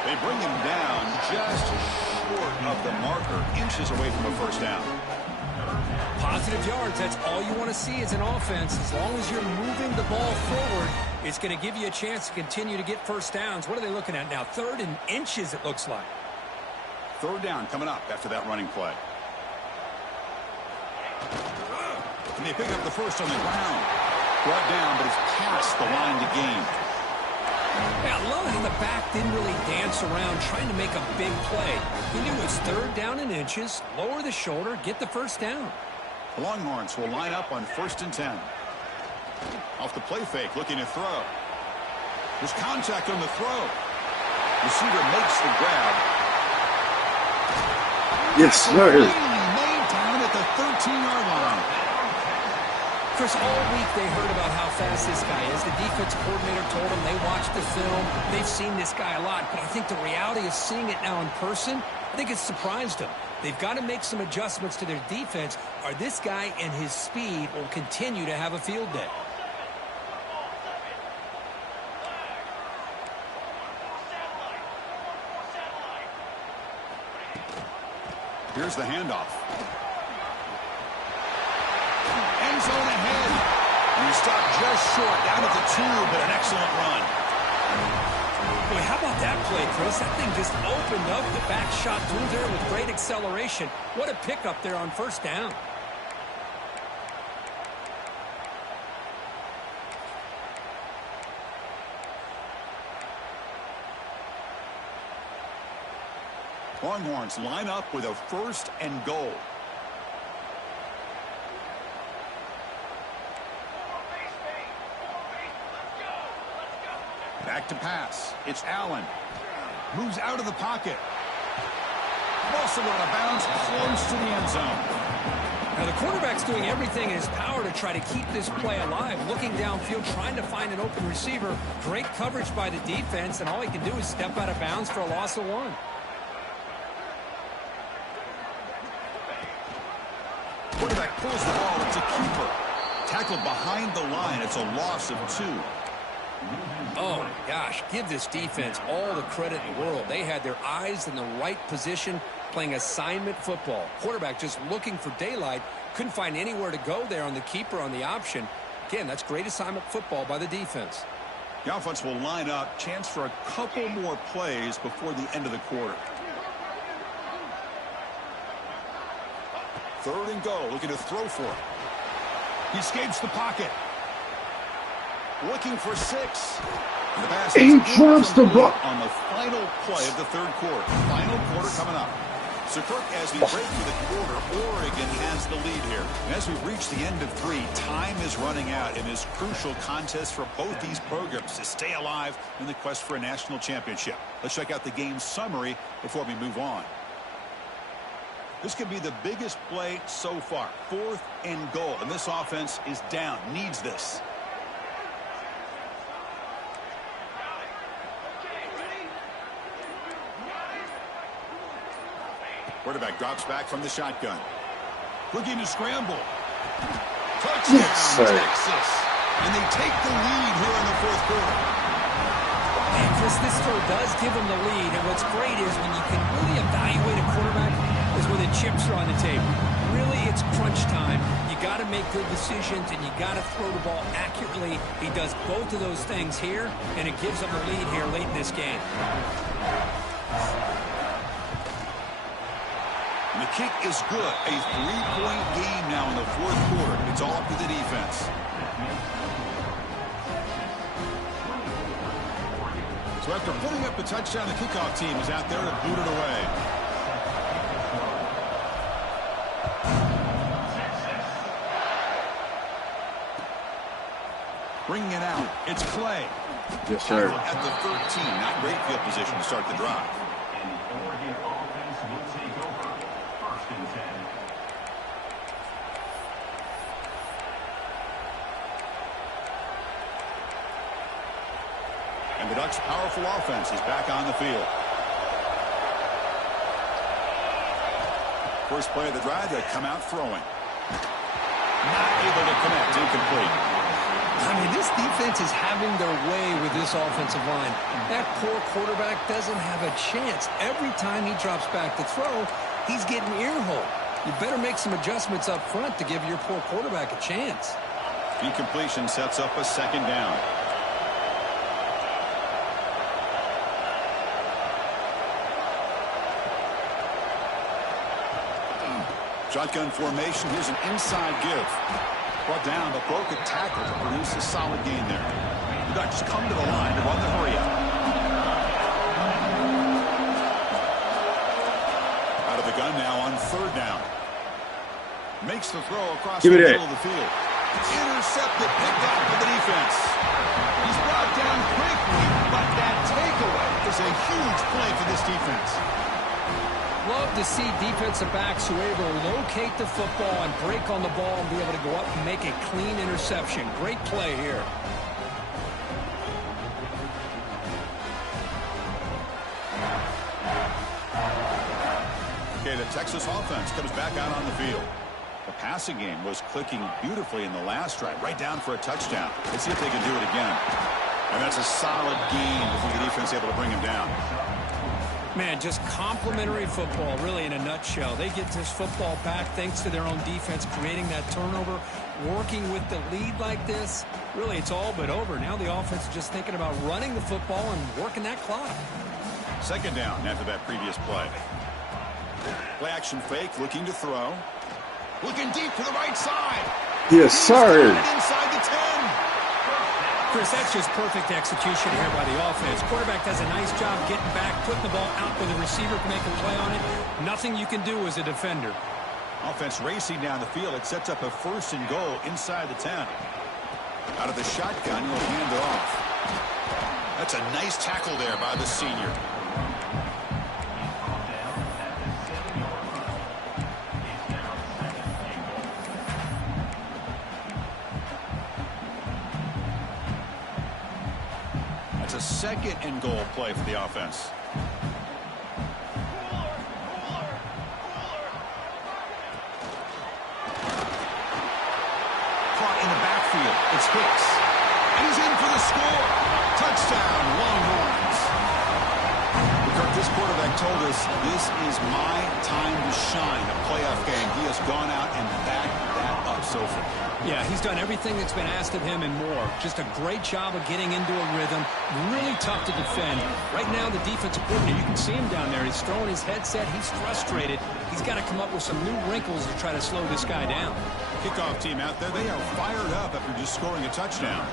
They bring him down just short of the marker, inches away from a first down. Positive yards, that's all you want to see as an offense. As long as you're moving the ball forward, it's going to give you a chance to continue to get first downs. What are they looking at now? 3rd and inches, it looks like. 3rd down coming up after that running play. And they pick up the first on the ground. Brought down, but it's past the line to gain. Yeah, I love how the back didn't really dance around trying to make a big play. He knew it's 3rd down in inches, lower the shoulder, get the first down. The Longhorns will line up on 1st and 10. Off the play fake, looking to throw. There's contact on the throw. Receiver makes the grab. Yes, sir. Made down at the 13-yard line. Chris, all week they heard about how fast this guy is. The defensive coordinator told them they watched the film. They've seen this guy a lot. But I think the reality of seeing it now in person, I think it's surprised them. They've got to make some adjustments to their defense, or this guy and his speed will continue to have a field day. Here's the handoff. End zone ahead. And he stopped just short, down at the 2, but an excellent run. Boy, how about that play, Chris? That thing just opened up. The back shot through there with great acceleration. What a pickup there on first down. Longhorns line up with a 1st and goal. to pass. It's Allen. Moves out of the pocket. Also out of bounds, close to the end zone. Now the quarterback's doing everything in his power to try to keep this play alive, looking downfield, trying to find an open receiver. Great coverage by the defense, and all he can do is step out of bounds for a loss of 1. Quarterback pulls the ball. It's a keeper. Tackled behind the line. It's a loss of 2. Oh, my gosh. Give this defense all the credit in the world. They had their eyes in the right position, playing assignment football. Quarterback just looking for daylight. Couldn't find anywhere to go there on the keeper on the option. Again, that's great assignment football by the defense. The offense will line up. Chance for a couple more plays before the end of the quarter. 3rd and goal. Looking to throw for it. He escapes the pocket. Looking for 6. The pass He drops the ball on the final play of the 3rd quarter. Final quarter coming up. So, Kirk, as we break through the quarter, Oregon has the lead here. And as we reach the end of 3, time is running out in this crucial contest for both these programs to stay alive in the quest for a national championship. Let's check out the game summary before we move on. This could be the biggest play so far. 4th and goal. And this offense is down. Needs this. Quarterback drops back from the shotgun. Looking to scramble. Touchdown, Yes, sir. Texas. And they take the lead here in the 4th quarter. And Chris, this throw does give them the lead. And what's great is when you can really evaluate a quarterback is when the chips are on the table. Really, it's crunch time. You got to make good decisions, and you got to throw the ball accurately. He does both of those things here, and it gives them the lead here late in this game. And the kick is good. A 3-point game now in the 4th quarter. It's all up to the defense. So after putting up the touchdown, the kickoff team is out there to boot it away. Bringing it out. It's Clay. Yes, sir. At the 13. Not great field position to start the drive. And the Oregon offense will take over. 1st and 10. And the Ducks' powerful offense is back on the field. First play of the drive, they come out throwing. Not able to connect. Incomplete. I mean, this defense is having their way with this offensive line. That poor quarterback doesn't have a chance. Every time he drops back to throw, he's getting ear-hole. You better make some adjustments up front to give your poor quarterback a chance. Incompletion sets up a 2nd down. Shotgun formation. Here's an inside give. Brought down, but broke a tackle to produce a solid gain there. The Ducks come to the line to run the hurry-up. Out of the gun now on 3rd down. Makes the throw across the middle of the field. Intercepted, picked out by the defense. He's brought down quickly, but that takeaway is a huge play for this defense. Love to see defensive backs who are able to locate the football and break on the ball and be able to go up and make a clean interception. Great play here. Okay, the Texas offense comes back out on the field. The passing game was clicking beautifully in the last drive, right down for a touchdown. Let's see if they can do it again. And that's a solid game before the defense able to bring him down. Man, just complimentary football, really, in a nutshell. They get this football back thanks to their own defense, creating that turnover, working with the lead like this. Really, it's all but over. Now the offense is just thinking about running the football and working that clock. 2nd down after that previous play. Play action fake, looking to throw. Looking deep to the right side. Yes, sir. Inside the 10. Chris, that's just perfect execution here by the offense. Quarterback does a nice job getting back, putting the ball out where the receiver can make a play on it. Nothing you can do as a defender. Offense racing down the field. It sets up a 1st and goal inside the 10. Out of the shotgun, he'll hand it off. That's a nice tackle there by the senior. That's a second and goal play for the offense. Caught in the backfield. It's Hicks. And he's in for the score. Touchdown, Longhorns. Kirk, this quarterback told us this is my time to shine, a playoff game. He has gone out and backed that up so far. Yeah, he's done everything that's been asked of him and more. Just a great job of getting into a rhythm. Really tough to defend. Right now, the defensive coordinator, you can see him down there. He's throwing his headset. He's frustrated. He's got to come up with some new wrinkles to try to slow this guy down. Kickoff team out there, they are fired up after just scoring a touchdown.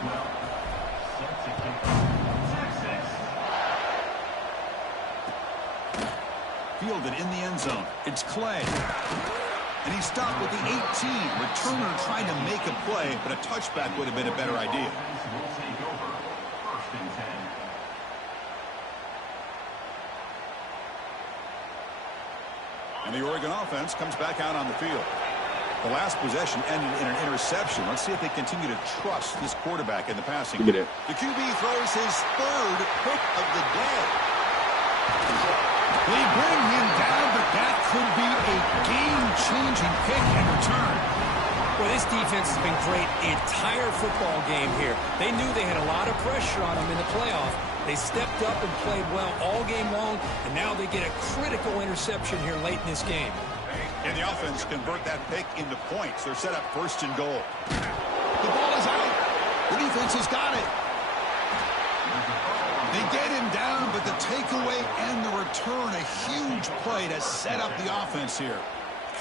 Fielded in the end zone. It's Clay. And he stopped with the 18. Returner trying to make a play, but a touchback would have been a better idea. And the Oregon offense comes back out on the field. The last possession ended in an interception. Let's see if they continue to trust this quarterback in the passing game. The QB throws his third pick of the day. They bring him down, but that could be a game-changing pick in return. Well, this defense has been great the entire football game here. They knew they had a lot of pressure on them in the playoff. They stepped up and played well all game long, and now they get a critical interception here late in this game. And the offense convert that pick into points. They're set up first and goal. The ball is out. The defense has got it. They get him down, but the takeaway and the return, a huge play to set up the offense here.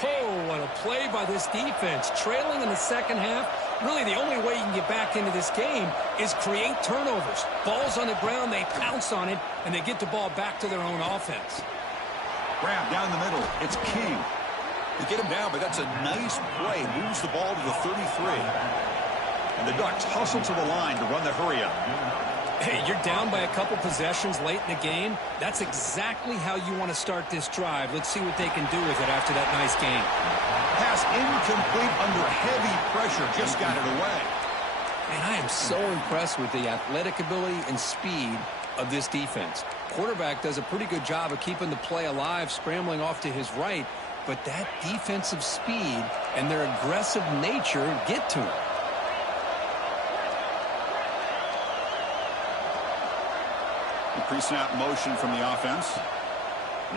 Oh, what a play by this defense. Trailing in the second half, really the only way you can get back into this game is create turnovers. Ball's on the ground, they pounce on it, and they get the ball back to their own offense. Grab down the middle. It's King. They get him down, but that's a nice play. Moves the ball to the 33. And the Ducks hustle to the line to run the hurry-up. Hey, you're down by a couple possessions late in the game. That's exactly how you want to start this drive. Let's see what they can do with it after that nice game. Pass incomplete under heavy pressure. Just got it away. And I am so impressed with the athletic ability and speed of this defense. Quarterback does a pretty good job of keeping the play alive, scrambling off to his right. But that defensive speed and their aggressive nature get to him. Pre-snap motion from the offense.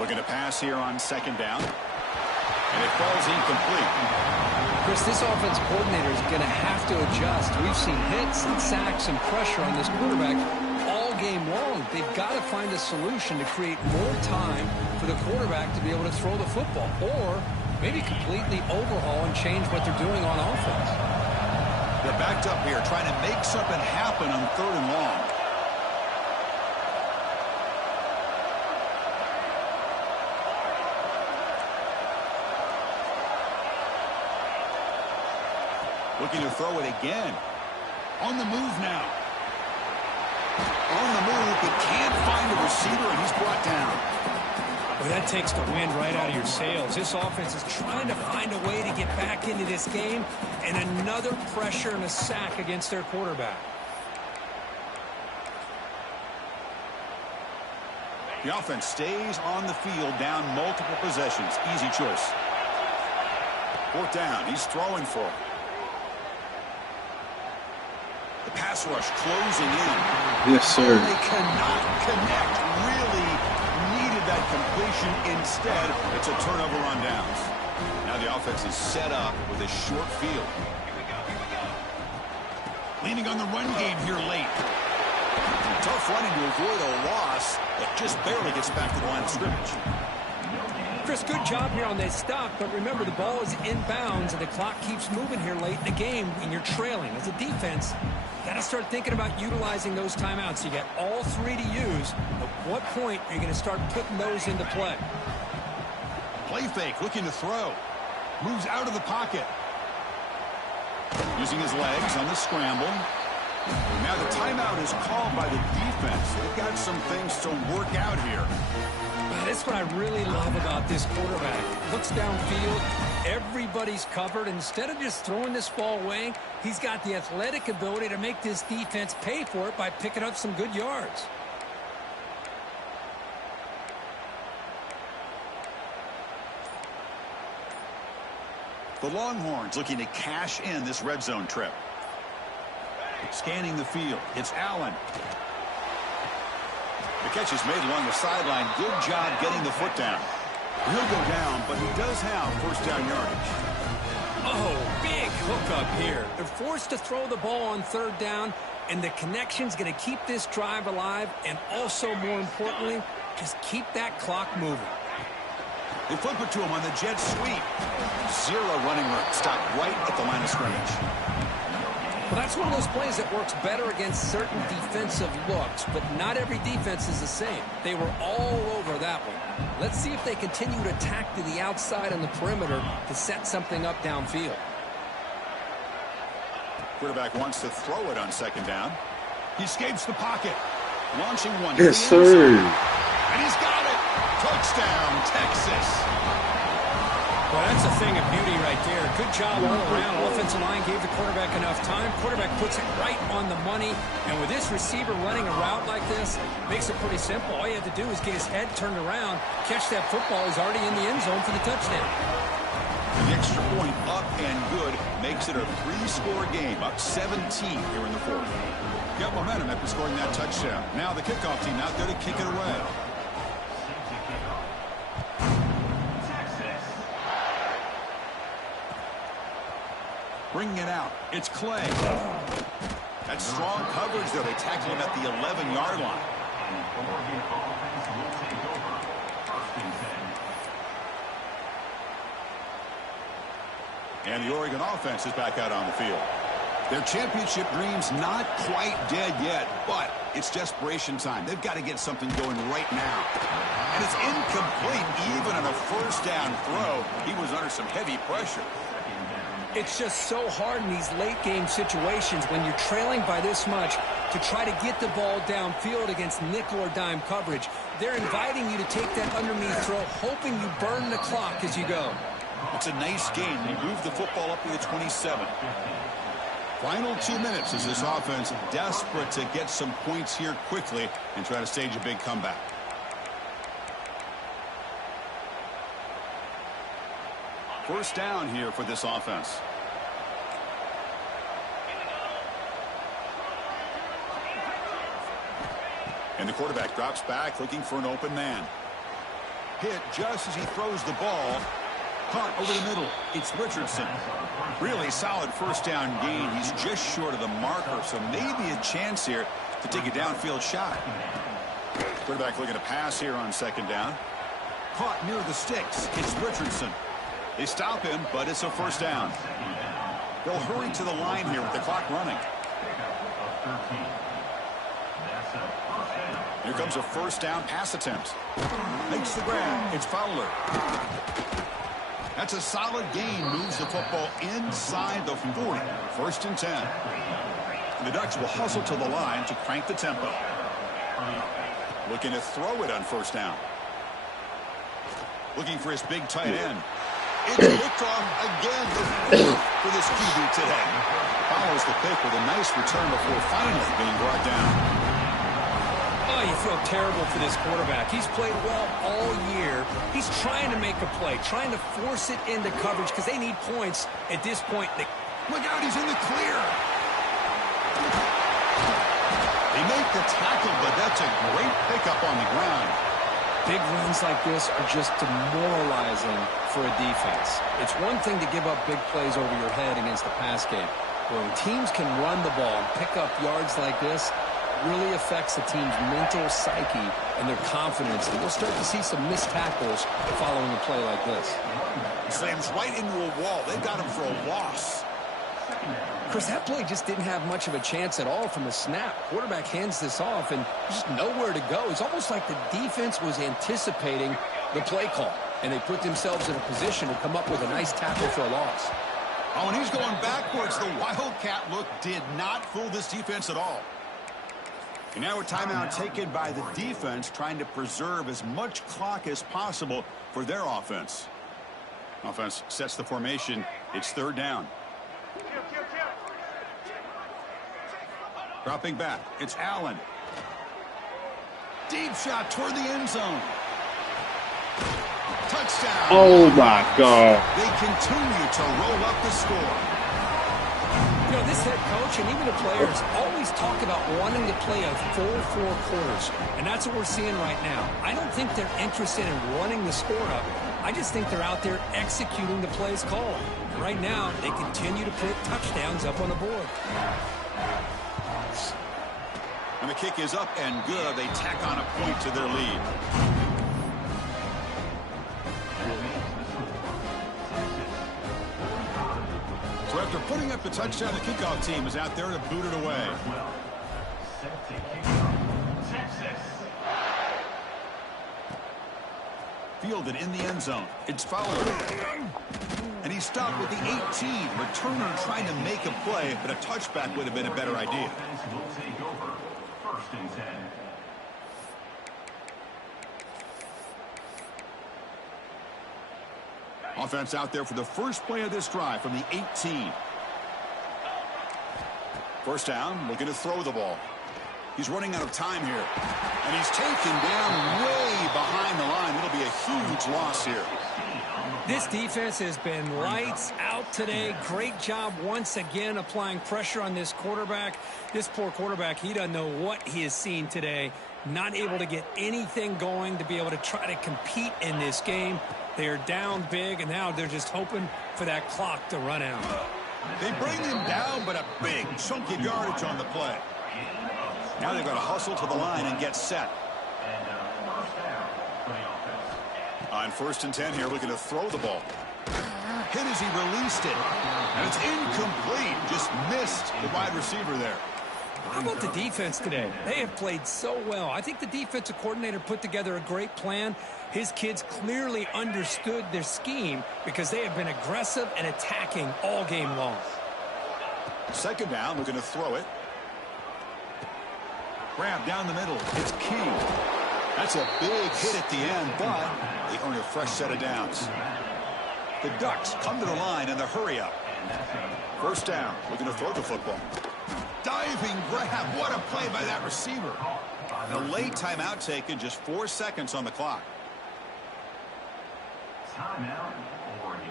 Looking to pass here on second down. And it falls incomplete. Chris, this offense coordinator is going to have to adjust. We've seen hits and sacks and pressure on this quarterback all game long. They've got to find a solution to create more time for the quarterback to be able to throw the football, or maybe completely overhaul and change what they're doing on offense. They're backed up here trying to make something happen on third and long. Looking to throw it again. On the move now. On the move, but can't find a receiver, and he's brought down. Well, that takes the wind right out of your sails. This offense is trying to find a way to get back into this game, and another pressure and a sack against their quarterback. The offense stays on the field, down multiple possessions. Easy choice. Fourth down. He's throwing for it. The pass rush closing in. Yes, sir. They cannot connect. Really needed that completion. Instead, it's a turnover on downs. Now the offense is set up with a short field. Leaning on the run game here late. Tough running to avoid a loss that just barely gets back to the line of scrimmage. Chris, good job here on that stop, but remember the ball is inbounds and the clock keeps moving here late in the game and you're trailing. As a defense, got to start thinking about utilizing those timeouts. You got all three to use. At what point are you going to start putting those into play? Play fake, looking to throw. Moves out of the pocket. Using his legs on the scramble. Now the timeout is called by the defense. They've got some things to work out here. That's what I really love about this quarterback. Looks downfield, everybody's covered. Instead of just throwing this ball away, he's got the athletic ability to make this defense pay for it by picking up some good yards. The Longhorns looking to cash in this red zone trip. Scanning the field. It's Allen. The catch is made along the sideline. Good job getting the foot down. He'll go down, but he does have first down yardage. Oh, big hookup here. They're forced to throw the ball on third down, and the connection's going to keep this drive alive, and also, more importantly, just keep that clock moving. They flip it to him on the jet sweep. Zero running room. Stop right at the line of scrimmage. Well, that's one of those plays that works better against certain defensive looks, but not every defense is the same. They were all over that one. Let's see if they continue to attack to the outside on the perimeter to set something up downfield. Quarterback wants to throw it on second down. He escapes the pocket. Launching one. Yes, sir. And he's got it. Touchdown, Texas. Well, that's a thing of beauty right there. Good job all around. Offensive line gave the quarterback enough time. Quarterback puts it right on the money. And with this receiver running a route like this, makes it pretty simple. All you have to do is get his head turned around, catch that football. He's already in the end zone for the touchdown. The extra point up and good makes it a 3-score game, up 17 here in the fourth. Got momentum after scoring that touchdown. Now the kickoff team out there to kick it away. Bringing it out. It's Clay. That's strong coverage, though. They tackle him at the 11-yard line. And the Oregon offense is back out on the field. Their championship dream's not quite dead yet, but it's desperation time. They've got to get something going right now. And it's incomplete, even on a first down throw. He was under some heavy pressure. It's just so hard in these late-game situations when you're trailing by this much to try to get the ball downfield against nickel or dime coverage. They're inviting you to take that underneath throw, hoping you burn the clock as you go. It's a nice game. They move the football up to the 27. Final 2 minutes as this offense desperate to get some points here quickly and try to stage a big comeback. First down here for this offense. And the quarterback drops back looking for an open man. Hit just as he throws the ball. Caught over the middle. It's Richardson. Really solid first down gain. He's just short of the marker, so maybe a chance here to take a downfield shot. Quarterback looking to pass here on second down. Caught near the sticks. It's Richardson. They stop him, but it's a first down. They'll hurry to the line here with the clock running. Here comes a first down pass attempt. Makes the grab. It's Fowler. That's a solid gain. Moves the football inside the 40. First and 10. And the Ducks will hustle to the line to crank the tempo. Looking to throw it on first down. Looking for his big tight end. It's picked off again for this QB today. Follows the pick with a nice return before finally being brought down. Oh, you feel terrible for this quarterback. He's played well all year. He's trying to make a play, trying to force it into coverage because they need points at this point. Look out, he's in the clear. They make the tackle, but that's a great pickup on the ground. Big runs like this are just demoralizing for a defense. It's one thing to give up big plays over your head against the pass game. But when teams can run the ball and pick up yards like this, it really affects the team's mental psyche and their confidence. And we'll start to see some missed tackles following a play like this. Slams right into a wall. They've got him for a loss. Chris, that play just didn't have much of a chance at all from the snap. Quarterback hands this off and just nowhere to go. It's almost like the defense was anticipating the play call, and they put themselves in a position to come up with a nice tackle for a loss. Oh, and he's going backwards. The Wildcat look did not fool this defense at all. And now a timeout taken by the defense, trying to preserve as much clock as possible for their offense. Offense sets the formation. It's third down. Dropping back. It's Allen. Deep shot toward the end zone. Touchdown. Oh, my God. They continue to roll up the score. You know, this head coach and even the players always talk about wanting to play a full 4 quarters, and that's what we're seeing right now. I don't think they're interested in running the score up. I just think they're out there executing the plays called. Right now, they continue to put touchdowns up on the board. And the kick is up and good. They tack on a point to their lead. So after putting up the touchdown, the kickoff team is out there to boot it away. Fielded in the end zone. It's Fowler. And he stopped with the 18. Returner trying to make a play, but a touchback would have been a better idea. Offense out there for the first play of this drive from the 18. First down, looking to throw the ball. He's running out of time here. And he's taken down way behind the line. It'll be a huge loss here. This defense has been lights out today. Great job once again applying pressure on this quarterback. This poor quarterback, he doesn't know what he has seen today. Not able to get anything going to be able to try to compete in this game. They are down big, and now they're just hoping for that clock to run out. They bring him down, but a big chunk of yardage on the play. Now they've got to hustle to the line and get set. On 1st and 10 here, looking to throw the ball. Hit as he released it. And it's incomplete. Just missed the wide receiver there. How about the defense today? They have played so well. I think the defensive coordinator put together a great plan. His kids clearly understood their scheme because they have been aggressive and attacking all game long. Second down, looking to throw it. Grab down the middle. It's King. That's a big hit at the end, but they earn a fresh set of downs. The Ducks come to the line in the hurry up. First down, looking to throw the football. Diving grab. What a play by that receiver. The late timeout taken, just 4 seconds on the clock. Timeout, Oregon.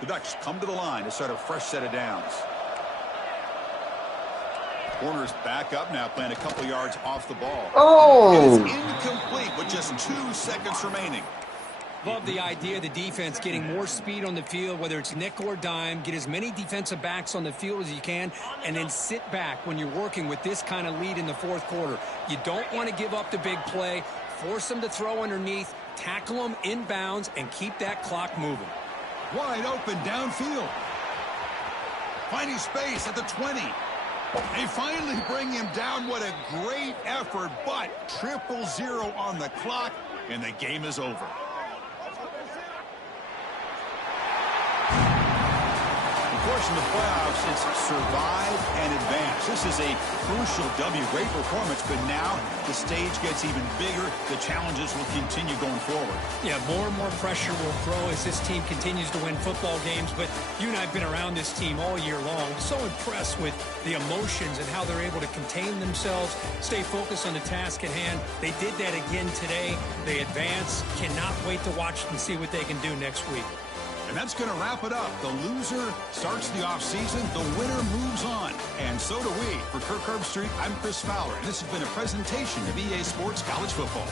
The Ducks come to the line to start a fresh set of downs. Corner's back up now, playing a couple yards off the ball. Oh! It is incomplete with just 2 seconds remaining. Love the idea of the defense getting more speed on the field, whether it's nickel or dime. Get as many defensive backs on the field as you can, and then sit back when you're working with this kind of lead in the 4th quarter. You don't want to give up the big play. Force them to throw underneath, tackle them inbounds, and keep that clock moving. Wide open downfield. Finding space at the 20. They finally bring him down. What a great effort, but 0-0 on the clock, and the game is over. Of course, in the playoffs, it's survive and advance. This is a crucial W. Great performance, but now the stage gets even bigger. The challenges will continue going forward. Yeah, more and more pressure will grow as this team continues to win football games, but you and I have been around this team all year long. So impressed with the emotions and how they're able to contain themselves, stay focused on the task at hand. They did that again today. They advance. Cannot wait to watch and see what they can do next week. And that's going to wrap it up. The loser starts the offseason. The winner moves on. And so do we. For Kirk Herbstreit, I'm Chris Fowler. And this has been a presentation of EA Sports College Football.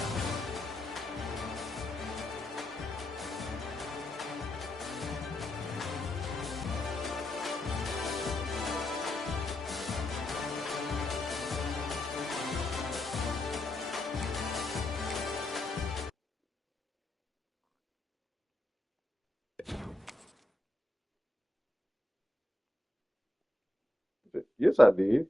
Yes, I did.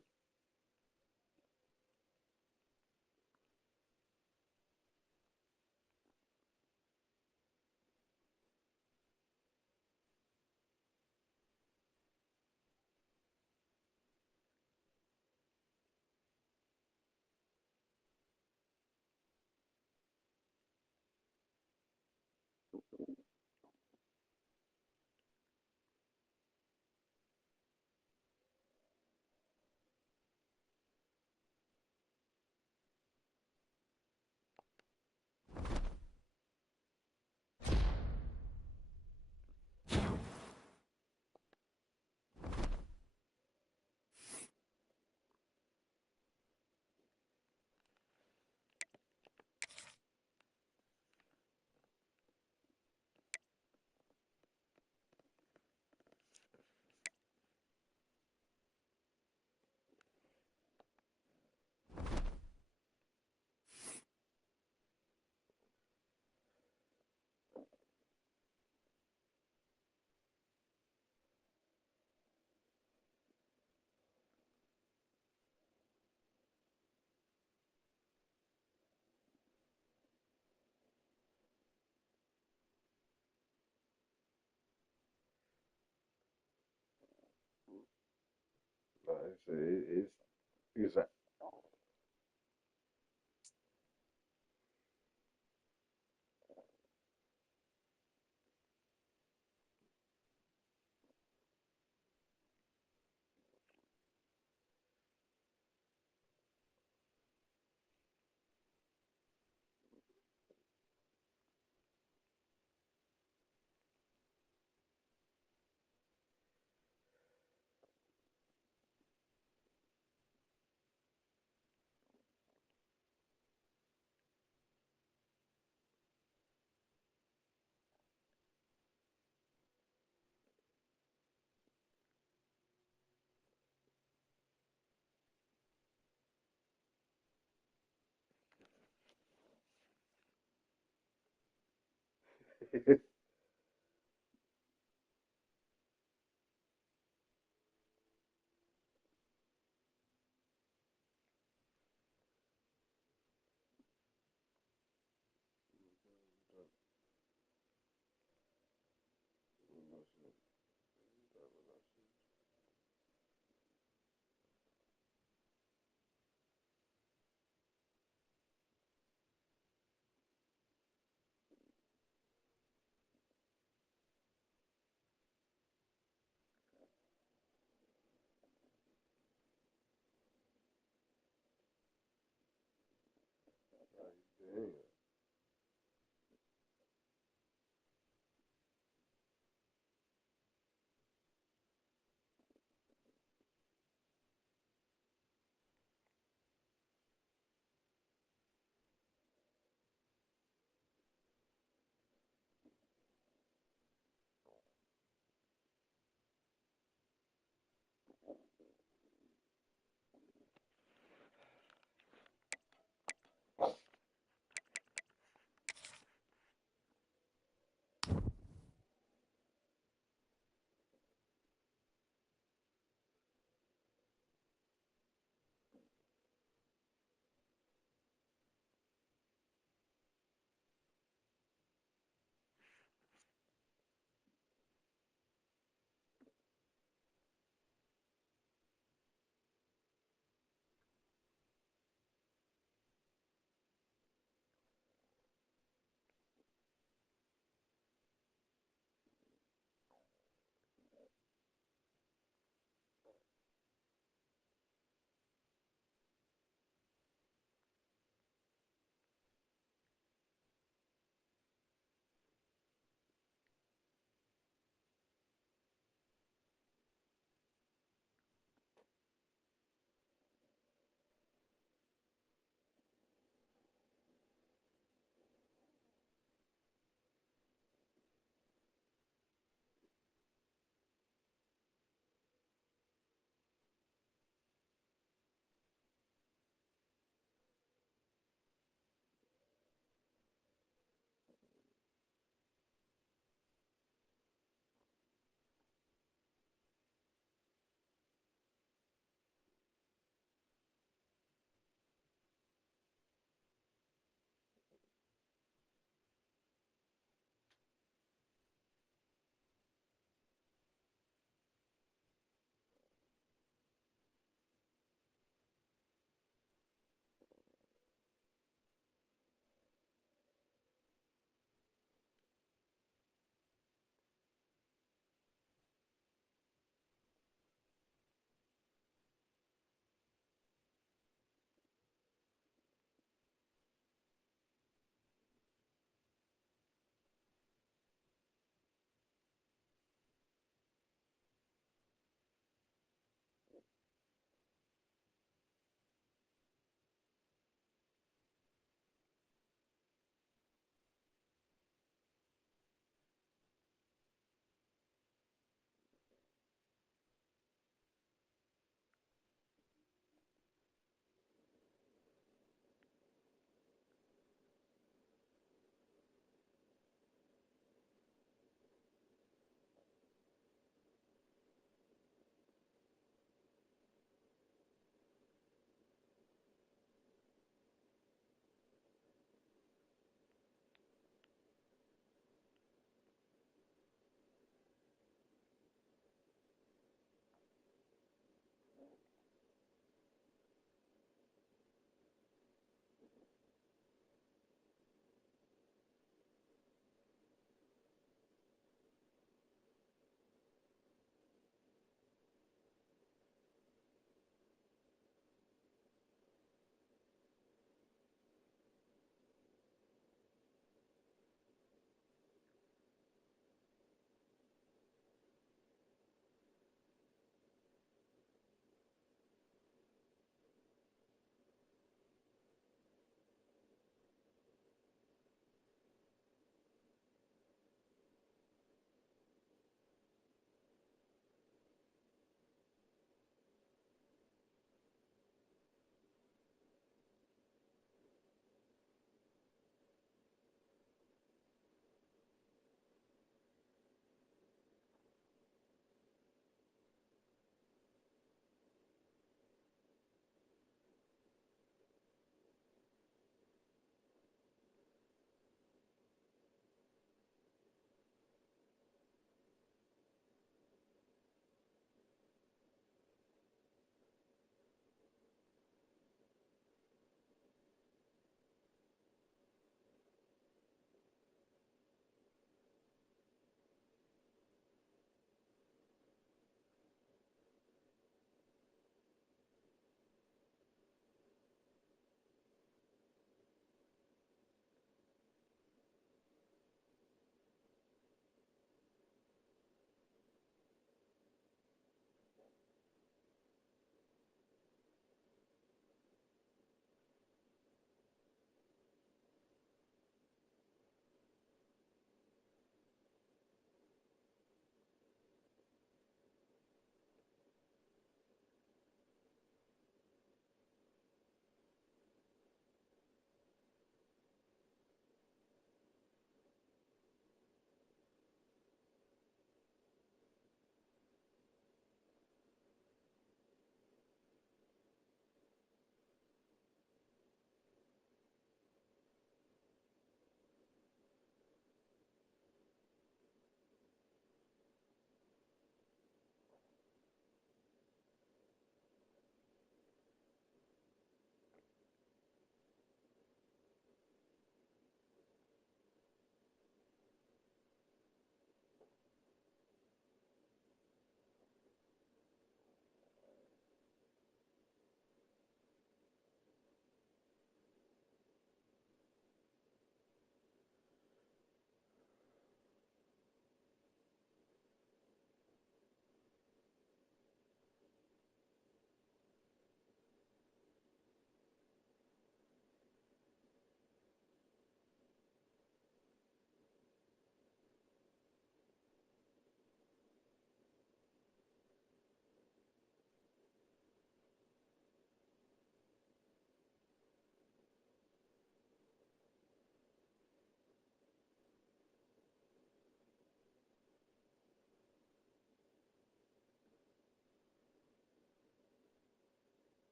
Like I say, it's a, damn.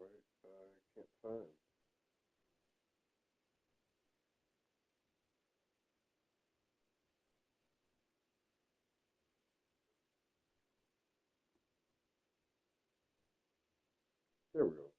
right? I can't find. There we go.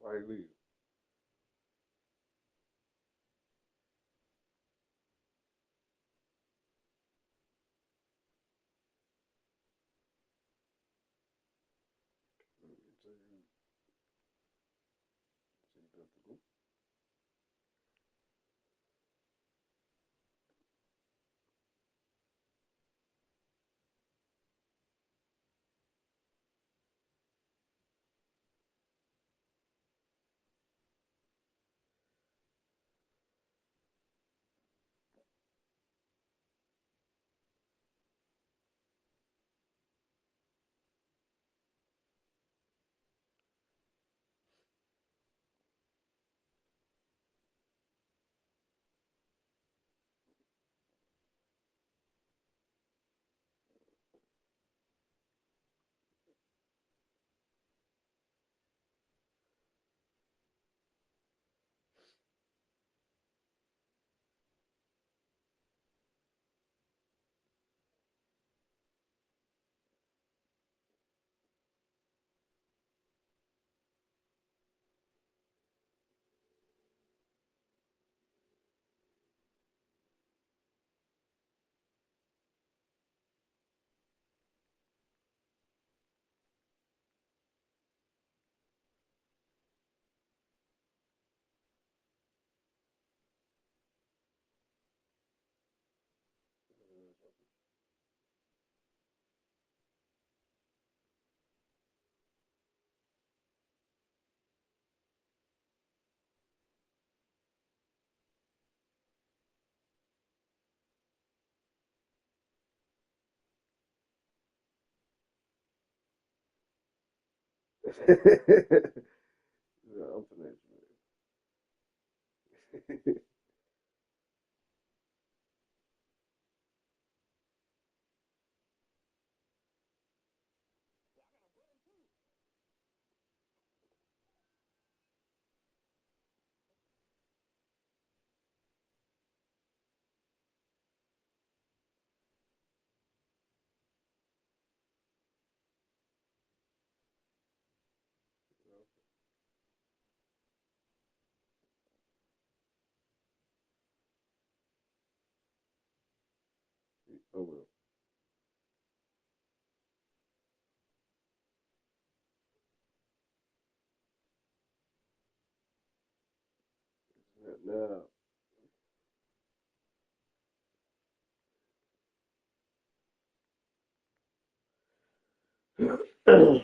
Why you leave? So you got to go. Yeah, I'm finished, man. Oh well. Now.